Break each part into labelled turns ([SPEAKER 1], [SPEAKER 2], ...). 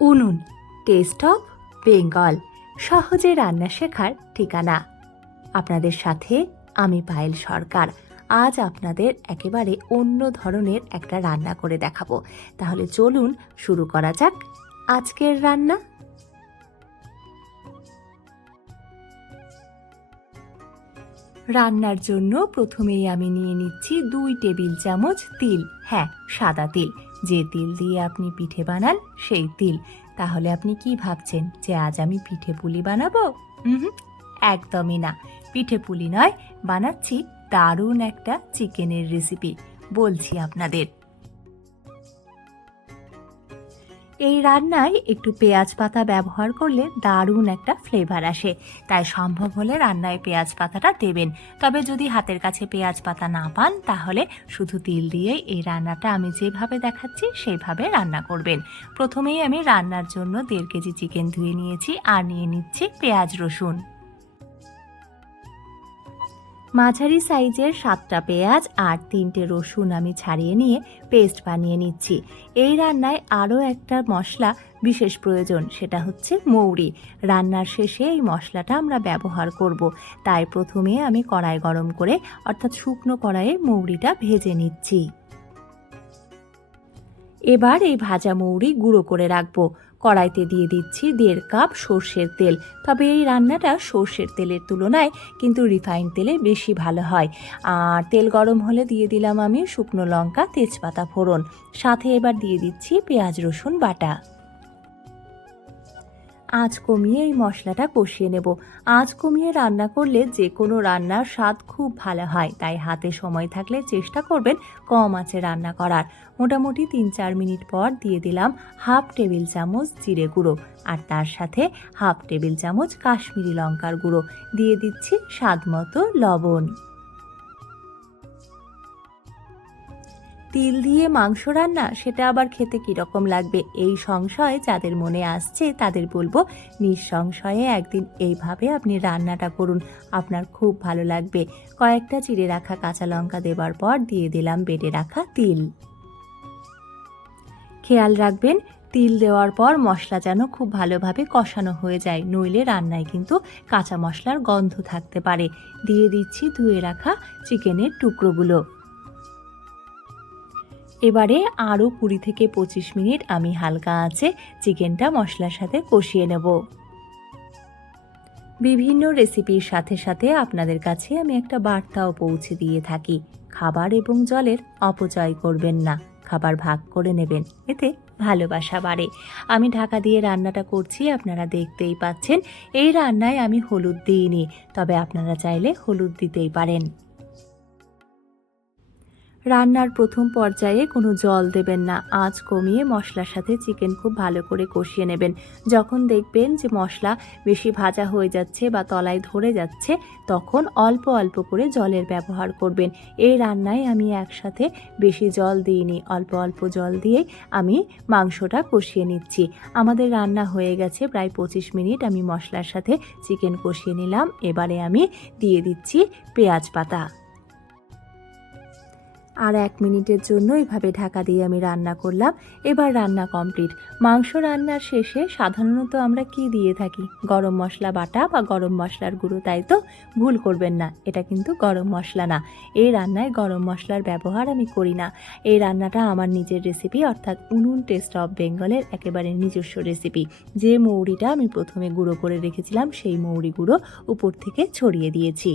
[SPEAKER 1] উনুন test of Bengal সহজে রান্না শেখার ঠিকানা। আপনাদের সাথে আমি পায়েল সরকার। আজ আপনাদের একেবারে অন্য ধরনের একটা রান্না করে দেখাবো। তাহলে চলুন শুরু করা যাক আজকের রান্না। রান্নার জন্য প্রথমেই আমি নিয়ে নিচ্ছি দুই টেবিল চামচ তিল। হ্যাঁ সাদা তিল। যে তিল দিয়ে আপনি পিঠে বানান, সেই তিল। তাহলে আপনি কি ভাবছেন যে আজ আমি পিঠে পুলি বানাবো? একদমই না। পিঠে পুলি নয়, বানাচ্ছি দারুণ একটা চিকেনের রেসিপি বলছি আপনাদের। এই রান্নায় একটু পেঁয়াজ পাতা ব্যবহার করলে দারুণ একটা ফ্লেভার আসে। তাই সম্ভব হলে রান্নায় পেঁয়াজ পাতাটা দেবেন। তবে যদি হাতের কাছে পেঁয়াজ পাতা না পান, তাহলে শুধু তিল দিয়ে এই রান্নাটা আমি যেভাবে দেখাচ্ছি সেইভাবে রান্না করবেন। প্রথমেই আমি রান্নার জন্য দেড় কেজি চিকেন ধুয়ে নিয়েছি আর নিয়ে নিচ্ছি পেঁয়াজ রসুন। মাঝারি সাইজের সাতটা পেঁয়াজ আর তিনটে রসুন আমি ছাড়িয়ে নিয়ে পেস্ট বানিয়ে নিচ্ছি। এই রান্নায় আরও একটা মশলা বিশেষ প্রয়োজন, সেটা হচ্ছে মৌরি। রান্নার শেষে এই মশলাটা আমরা ব্যবহার করব। তাই প্রথমে আমি কড়াই গরম করে, অর্থাৎ শুকনো কড়াইয়ে মৌরিটা ভেজে নিচ্ছি। এবার এই ভাজা মৌরি গুঁড়ো করে রাখব। কড়াইতে দিয়ে দিচ্ছি দেড় কাপ সর্ষের তেল। তবে এই রান্নাটা সর্ষের তেলের তুলনায় কিন্তু রিফাইন তেলে বেশি ভালো হয়। আর তেল গরম হলে দিয়ে দিলাম আমি শুকনো লঙ্কা, তেজপাতা ফোড়ন। সাথে এবার দিয়ে দিচ্ছি পেঁয়াজ, রসুন বাটা। আঁচ কমিয়ে এই মশলাটা কষিয়ে নেব। আঁচ কমিয়ে রান্না করলে যে কোনো রান্নার স্বাদ খুব ভালো হয়, তাই হাতে সময় থাকলে চেষ্টা করবেন কম আঁচে রান্না করার। মোটামুটি তিন চার মিনিট পর দিয়ে দিলাম হাফ টেবিল চামচ জিরে গুঁড়ো আর তার সাথে হাফ টেবিল চামচ কাশ্মীরি লঙ্কার গুঁড়ো। দিয়ে দিচ্ছি স্বাদ মতো লবণ। তিল দিয়ে মাংস রান্না, সেটা আবার খেতে কীরকম লাগবে? এই সংশয় যাদের মনে আসছে তাদের বলব, নিঃসংশয়ে একদিন এইভাবে আপনি রান্নাটা করুন। আপনার খুব ভালো লাগবে। কয়েকটা চিড়ে রাখা কাঁচা লঙ্কা দেবার পর দিয়ে দিলাম বেটে রাখা তিল। খেয়াল রাখবেন, তিল দেওয়ার পর মশলা যেন খুব ভালোভাবে কষানো হয়ে যায়, নইলে রান্নায় কিন্তু কাঁচা মশলার গন্ধ থাকতে পারে। দিয়ে দিচ্ছি ধুয়ে রাখা চিকেনের টুকরোগুলো। এবারে আরও কুড়ি থেকে পঁচিশ মিনিট আমি হালকা আঁচে চিকেনটা মশলার সাথে কষিয়ে নেব। বিভিন্ন রেসিপির সাথে সাথে আপনাদের কাছে আমি একটা বার্তাও পৌঁছে দিয়ে থাকি। খাবার এবং জলের অপচয় করবেন না, খাবার ভাগ করে নেবেন, এতে ভালোবাসা বাড়ে। আমি ঢাকা দিয়ে রান্নাটা করছি, আপনারা দেখতেই পাচ্ছেন, এই রান্নায় আমি হলুদ দিইনি, তবে আপনারা চাইলে হলুদ দিতেই পারেন। রান্নার প্রথম পর্যায়ে কোনো জল দেবেন না। আঁচ কমিয়ে মশলার সাথে চিকেন খুব ভালো করে কষিয়ে নেবেন। যখন দেখবেন যে মশলা বেশি ভাজা হয়ে যাচ্ছে বা তলায় ধরে যাচ্ছে, তখন অল্প অল্প করে জলের ব্যবহার করবেন। এই রান্নায় আমি একসাথে বেশি জল দিইনি। অল্প অল্প জল দিয়ে আমি মাংসটা কষিয়ে নিচ্ছি। আমাদের রান্না হয়ে গেছে প্রায় পঁচিশ মিনিট। আমি মশলার সাথে চিকেন কষিয়ে নিলাম। এবারে আমি দিয়ে দিচ্ছি পেঁয়াজ পাতা। আর এক মিনিটের জন্য এভাবে ঢাকা দিয়ে আমি রান্না করলাম। এবার রান্না কমপ্লিট। মাংস রান্নার শেষে সাধারণত আমরা কি দিয়ে থাকি? গরম মশলা বাটা বা গরম মশলার গুঁড়ো, তাই তো? ভুল করবেন না, এটা কিন্তু গরম মশলা না। এই রান্নায় গরম মশলার ব্যবহার আমি করি না। এই রান্নাটা আমার নিজের রেসিপি অর্থাৎ উনুন টেস্ট অফ বেঙ্গলের একেবারে নিজস্ব রেসিপি যে মৌরিটা আমি প্রথমে গুঁড়ো করে রেখেছিলাম, সেই মৌরি গুঁড়ো উপর থেকে ছড়িয়ে দিয়েছি।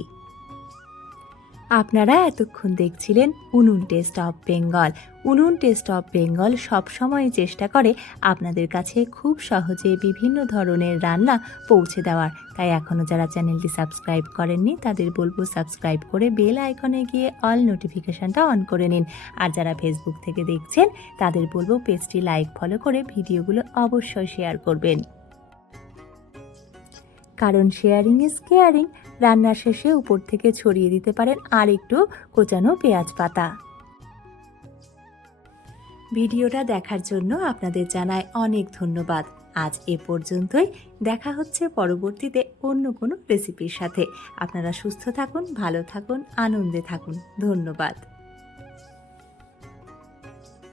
[SPEAKER 1] আপনারা এতক্ষণ দেখছিলেন উনুন টেস্ট অফ বেঙ্গল। উনুন টেস্ট অফ বেঙ্গল সবসময় চেষ্টা করে আপনাদের কাছে খুব সহজে বিভিন্ন ধরনের রান্না পৌঁছে দেওয়ার। তাই এখনও যারা চ্যানেলটি সাবস্ক্রাইব করেননি, তাদের বলব সাবস্ক্রাইব করে বেল আইকনে গিয়ে অল নোটিফিকেশানটা অন করে নিন। আর যারা ফেসবুক থেকে দেখছেন, তাদের বলব পেজটি লাইক, ফলো করে ভিডিওগুলো অবশ্যই শেয়ার করবেন। কারণ শেয়ারিং ইজ কেয়ারিং রান্নার শেষে উপর থেকে ছড়িয়ে দিতে পারেন আর একটু কোচানো পেঁয়াজ পাতা। ভিডিওটা দেখার জন্য আপনাদের জানায় অনেক ধন্যবাদ। আজ এ পর্যন্তই। দেখা হচ্ছে পরবর্তীতে অন্য কোনো রেসিপির সাথে। আপনারা সুস্থ থাকুন, ভালো থাকুন, আনন্দে থাকুন। ধন্যবাদ।